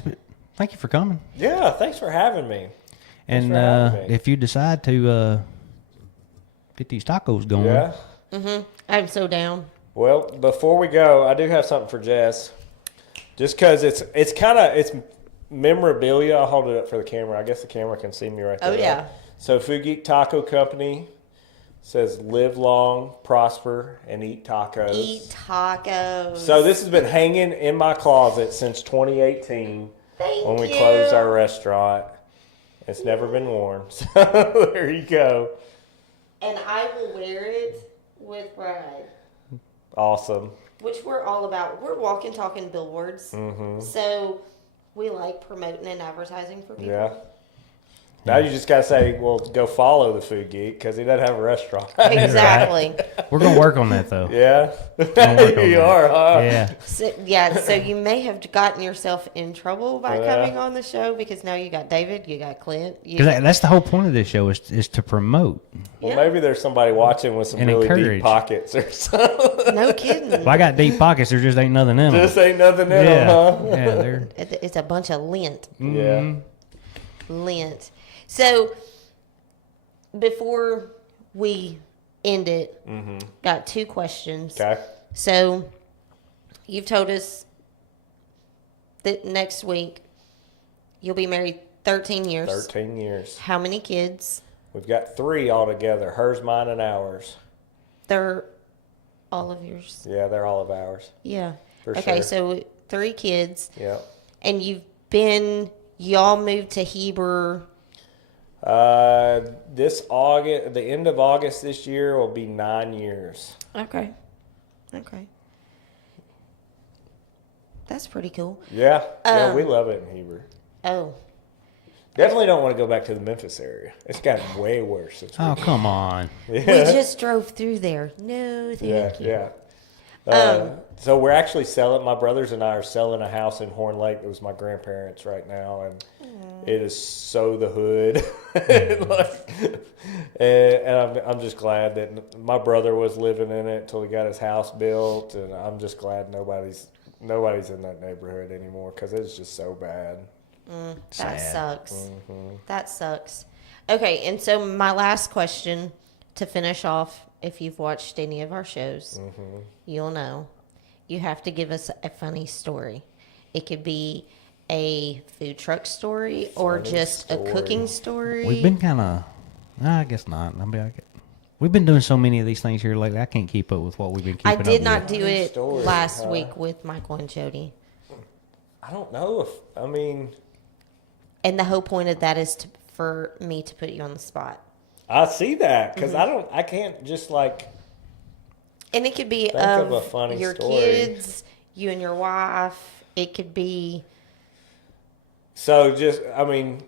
thank you for coming. Yeah, thanks for having me. And for having me. if you decide to get these tacos going, Yeah. I'm so down. Well, before we go, I do have something for Jess. Just because it's memorabilia. I'll hold it up for the camera. I guess the camera can see me right there. Oh, yeah. So Food Geek Taco Company says live long, prosper, and eat tacos. Eat tacos. So this has been hanging in my closet since 2018 when we closed our restaurant. It's never been worn. So there you go. And I will wear it with pride. Awesome. Which we're all about. We're walking, talking billboards. Mm-hmm. So we like promoting and advertising for people. Yeah. Now you just got to say, well, go follow the Food Geek because he doesn't have a restaurant. Exactly. We're going to work on that, though. Yeah. You are, huh? Yeah. So you may have gotten yourself in trouble by coming on the show because now you got David, you got Clint. Because that's the whole point of this show is to promote. Well, maybe there's somebody watching with some And really encourage. deep pockets or something. No kidding. Well, I got deep pockets. There just ain't nothing in them. Just ain't nothing in yeah. them, huh? Yeah, they're... It's a bunch of lint. Yeah. Lint. So, before we end it, got 2 questions. Okay. So, you've told us that next week you'll be married 13 years. 13 years. How many kids? We've got 3 altogether. Hers, mine, and ours. They're all of yours. Yeah, they're all of ours. Yeah. For okay, sure. so 3 kids. Yeah. And y'all moved to Heber. This August, the end of August this year will be 9 years. Okay. That's pretty cool. Yeah. Yeah, we love it in Heber. Oh. Definitely don't want to go back to the Memphis area. It's gotten way worse since Oh, come on. We just drove through there. No, thank you. Yeah. So we're actually selling. My brothers and I are selling a house in Horn Lake that was my grandparents' right now, and it is so the hood. and I'm just glad that my brother was living in it until he got his house built, and I'm just glad nobody's in that neighborhood anymore because it's just so bad. That sucks. That sucks. Okay, and so my last question to finish off, if you've watched any of our shows, you'll know. You have to give us a funny story. It could be a food truck story or just a cooking story. We've been kind of... I guess not. We've been doing so many of these things here lately. I can't keep up with what we've been keeping I up did with. not do it Story, last week with Michael and Jody. I don't know And the whole point of that is for me to put you on the spot. I see that because I can't just like. And it could be Think of a funny your story. kids, you and your wife. It could be. So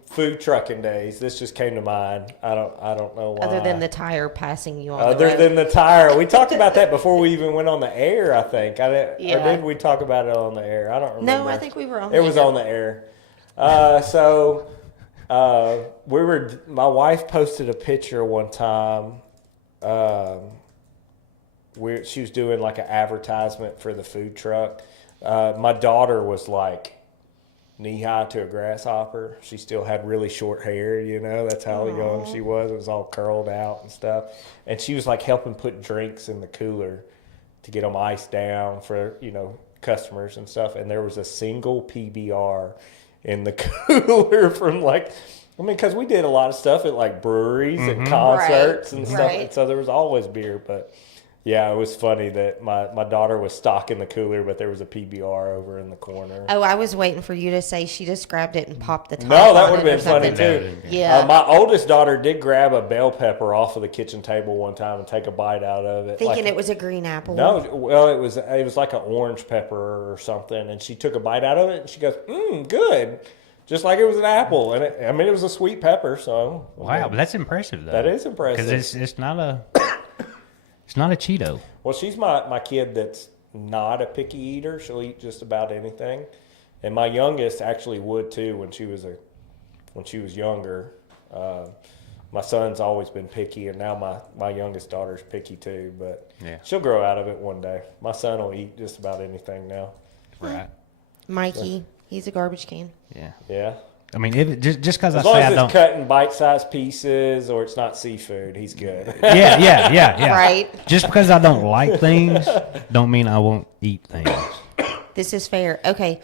food trucking days. This just came to mind. I don't know why. Other than the tire passing you on the Other road. than the tire, we talked about that before we even went on the air. I think. Or Yeah. did we talk about it on the air? I don't remember. No, I think we were on. It was on the air. My wife posted a picture one time. She was doing like an advertisement for the food truck. My daughter was like knee high to a grasshopper. She still had really short hair, that's how young she was. It was all curled out and stuff. And she was like helping put drinks in the cooler to get them iced down for, customers and stuff. And there was a single PBR in the cooler from because we did a lot of stuff at like breweries and concerts and stuff. Right. And so there was always beer, but yeah, it was funny that my daughter was stocking the cooler, but there was a PBR over in the corner. Oh, I was waiting for you to say she just grabbed it and popped the top. No, that on would have it been or funny something. too. Yeah. My oldest daughter did grab a bell pepper off of the kitchen table one time and take a bite out of it. Thinking it was a green apple. No, well, it was like an orange pepper or something, and she took a bite out of it and she goes, good. Just like it was an apple, and it was a sweet pepper. So Wow, but that's impressive though. that is impressive because it's not a Cheeto. Well, she's my kid that's not a picky eater. She'll eat just about anything, and my youngest actually would too when she was younger. My son's always been picky, and now my youngest daughter's picky too. But Yeah. she'll grow out of it one day. My son will eat just about anything now. Right. Mikey, he's a garbage can. Yeah. Yeah. I mean, if just because I As long say as I it's don't. cut in bite-sized pieces or it's not seafood, he's good. Yeah. Right. Just because I don't like things, don't mean I won't eat things. This is fair. Okay.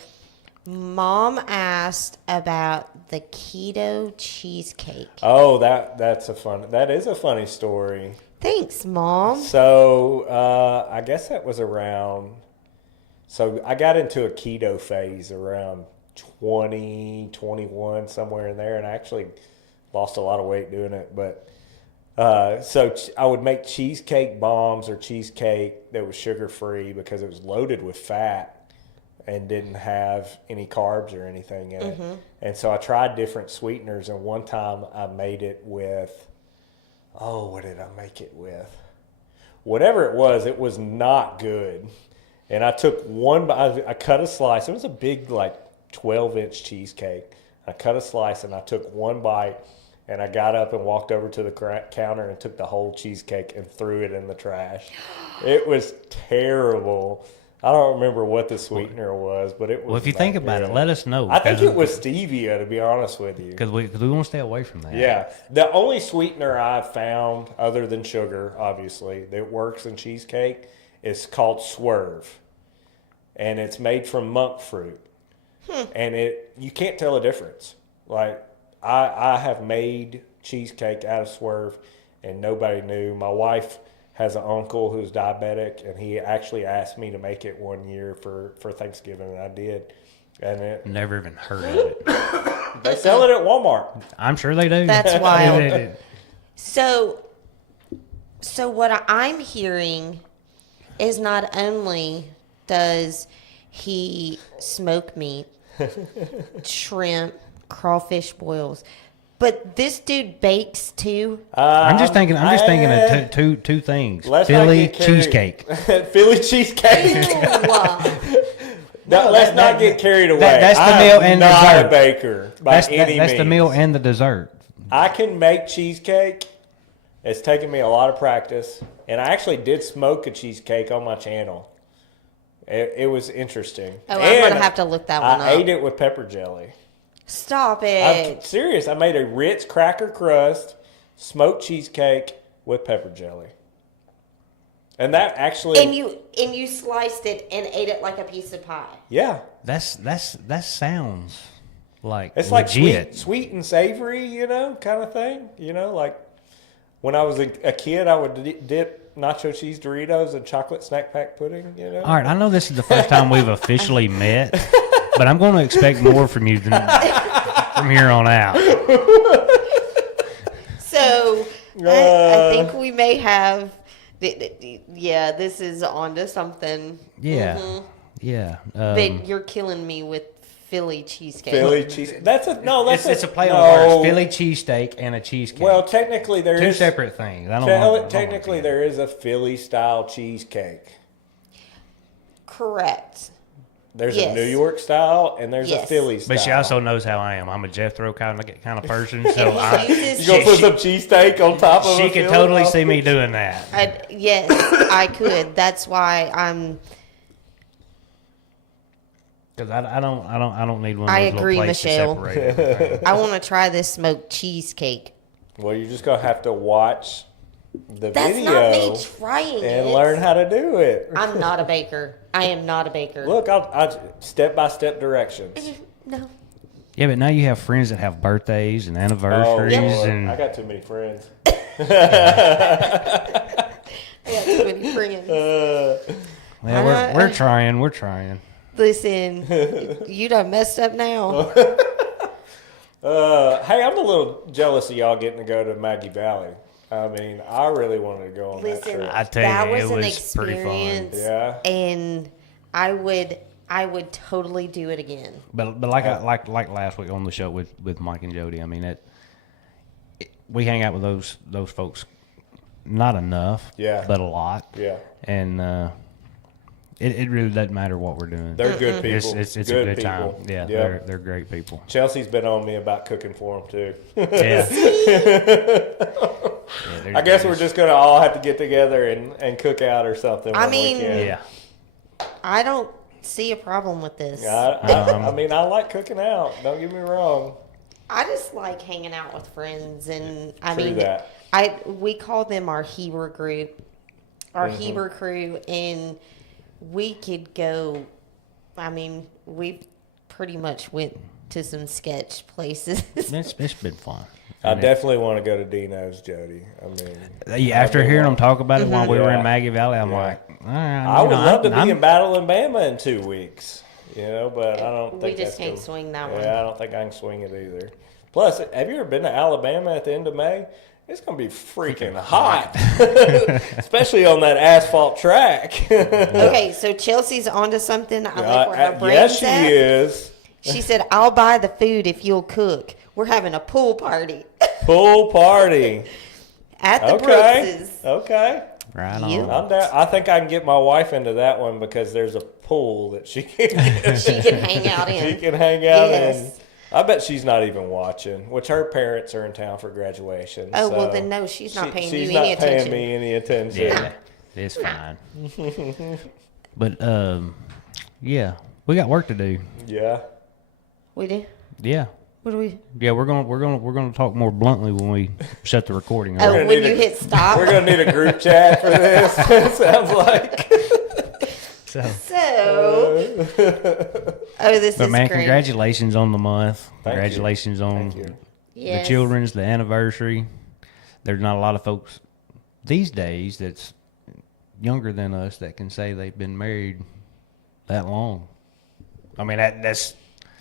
Mom asked about the keto cheesecake. Oh, that is a funny story. Thanks, Mom. So I guess that was around. So I got into a keto phase around 2021, somewhere in there, and I actually lost a lot of weight doing it. But so I would make cheesecake bombs or cheesecake that was sugar free because it was loaded with fat and didn't have any carbs or anything in it. And so I tried different sweeteners, and one time I made it with, what did I make it with? Whatever it was not good. And I took I cut a slice. It was a big, like 12-inch cheesecake. I cut a slice and I took one bite, and I got up and walked over to the counter and took the whole cheesecake and threw it in the trash. It was terrible. I don't remember what the sweetener was, but it was. Well, if you think about it, let us know. I think it was stevia, to be honest with you. Because we want to stay away from that. Yeah. The only sweetener I've found, other than sugar, obviously, that works in cheesecake is called Swerve. And it's made from monk fruit. And you can't tell a difference. Like, I have made cheesecake out of Swerve, and nobody knew. My wife has an uncle who's diabetic, and he actually asked me to make it one year for Thanksgiving, and I did. And Never even heard of it. they sell it at Walmart. I'm sure they do. That's wild. So what I'm hearing is not only does he smoke meat, shrimp, crawfish boils, but this dude bakes too. I'm just thinking of two things. Philly cheesecake. Philly cheesecake. Let's not get carried away. That's the meal and not dessert. A baker by any means. That's the meal and the dessert. I can make cheesecake. It's taken me a lot of practice, and I actually did smoke a cheesecake on my channel. It was interesting. Oh, I'm gonna have to look that one up. I ate it with pepper jelly. Stop it! I'm serious. I made a Ritz cracker crust smoked cheesecake with pepper jelly, and that actually. And you sliced it and ate it like a piece of pie. Yeah, that sounds like it's legit. Like sweet and savory, kind of thing. Like when I was a kid, I would dip nacho cheese Doritos and chocolate snack pack pudding. All right, I know this is the first time we've officially met, but I'm going to expect more from you from here on out. So I think we may have. Yeah, this is on to something. Yeah, Mm-hmm. yeah. But you're killing me with Philly cheesecake. Philly cheese. It's a play on words. Philly cheesesteak and a cheesecake. Well, technically there two is separate things. Technically, there is a Philly style cheesecake. Correct. There's Yes. a New York style and there's a Yes. Philly style. But she also knows how I am. I'm a Jethro kind of person. So You gonna put some cheesesteak on top of it? she could totally see me doing that. Yes, I could. That's why I'm. Because I don't need one of I those agree, little plates Michelle. to separate everything. I want to try this smoked cheesecake. Well, you're just gonna have to watch the That's video not me trying and it. learn how to do it. I'm not a baker. I am not a baker. Look, I'll step-by-step directions. No. Yeah, but now you have friends that have birthdays and anniversaries, Lord, and I got too many friends. I got too many friends. well, we're trying. We're trying. Listen, you done messed up now. Hey, I'm a little jealous of y'all getting to go to Maggie Valley. I mean, I really wanted to go on that Listen, trip. I tell that you, was it an was pretty fun. experience. Yeah. And I would totally do it again. But like last week on the show with Mike and Jody, I mean we hang out with those folks not enough, Yeah. but a lot. Yeah. And it really doesn't matter what we're doing. They're good people. It's a good time. Yeah, Yep. they're great people. Chelsea's been on me about cooking for them too. Yeah. I guess we're just gonna all have to get together and cook out or something. I one mean- weekend. Yeah. I don't see a problem with this. I mean, I like cooking out. Don't get me wrong. I just like hanging out with friends, and I True mean, that. we call them our Hebrew group, our Mm-hmm. Hebrew crew, and we could go. I mean, we've pretty much went to some sketch places. It's been fun. I definitely want to go to Dino's, Jody. I mean, Yeah, after hearing them talk about it while we were Yeah. in Maggie Valley, I'm Yeah. like, all right, I would love to be I'm- in Battle in Bama in 2 weeks. You know, but I don't think We just that's can't gonna- swing that one. Yeah, I don't think I can swing it either. Plus, have you ever been to Alabama at the end of May? It's going to be freaking hot, especially on that asphalt track. Okay, so Chelsea's onto something. I like where her brain's yes, she at. is. She said, "I'll buy the food if you'll cook. We're having a pool party Pool party. at the Okay. Brookses." Okay. Right You- on. I'm down. I think I can get my wife into that one because there's a pool that she can She can hang out in. she can hang out Yes. in. I bet she's not even watching. Which her parents are in town for graduation. Oh, so well, then no, she's not paying she's you not any paying attention. me any attention. Yeah, it's fine. But yeah, we got work to do. Yeah. We do? Yeah, What do we? yeah, we're gonna talk more bluntly when we shut the recording. Oh, off. gonna when need you a- hit stop. We're gonna need a group chat for this. It sounds like. So, So, oh, this but is man, great. congratulations on the month. Thank you. Congratulations on Thank you. the Yes. children's, the anniversary. There's not a lot of folks these days that's younger than us that can say they've been married that long. I mean, that's,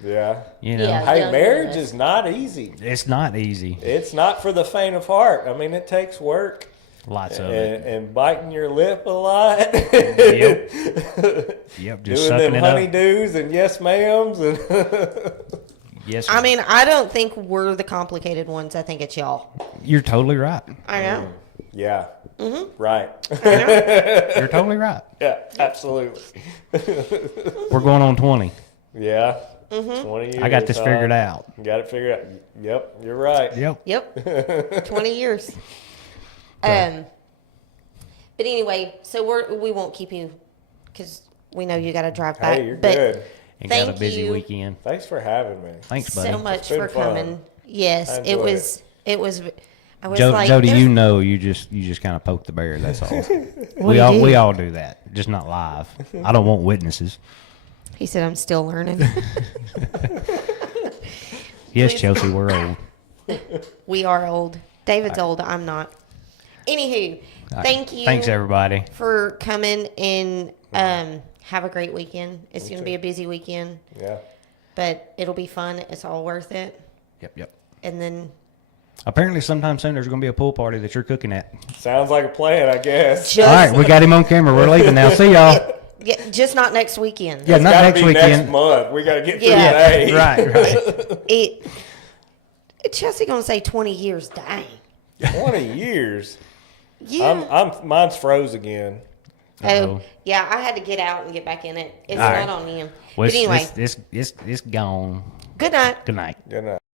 Yeah. you know, Yeah. Hey, Young marriage than is not easy. it's not easy. It's not for the faint of heart. I mean, it takes work Lots of it. and biting your lip a lot. Yep. Yep, just Doing them sucking it up. honeydews and yes ma'ams and Yes, I sir. mean, I don't think we're the complicated ones. I think it's y'all. You're totally right. I know. yeah, right. You're totally right. Yeah, absolutely. We're going on 20. Yeah, 20 years. I got this figured out. Got it figured out. Yep, you're right. Yep. Yep. 20 years. But anyway, so we won't keep you because we know you got to drive back. Hey, you're but good. And got a Thank busy you. weekend. Thanks for having me. Thanks, buddy. so much been for fun. coming. Yes, I it enjoyed was. It was. I was Jo- like, Jody, there's- you know, you just kind of poke the bear. That's all. What do you do? we all do that, just not live. I don't want witnesses. He said, "I'm still learning." Yes, Chelsea, we're old. We are old. David's old. I'm not. Anywho, All right. thank you. Thanks, everybody. for coming and have a great weekend. It's going to be a busy weekend, Yeah. but it'll be fun. It's all worth it. Yep. And then Apparently, sometime soon there's going to be a pool party that you're cooking at. Sounds like a plan, I guess. just All right, we got him on camera. We're leaving now. See y'all. yeah, just not next weekend. Yeah, It's not gotta next be weekend. next month. We got to get through Yeah. today. Right. It. Chelsea gonna say 20 years. Dang. 20 years. Yeah. Mine's froze again. Oh, Uh-oh. yeah. I had to get out and get back in it. It's All not right. on you. Well, But anyway, it's gone. good night. Good night. Good night.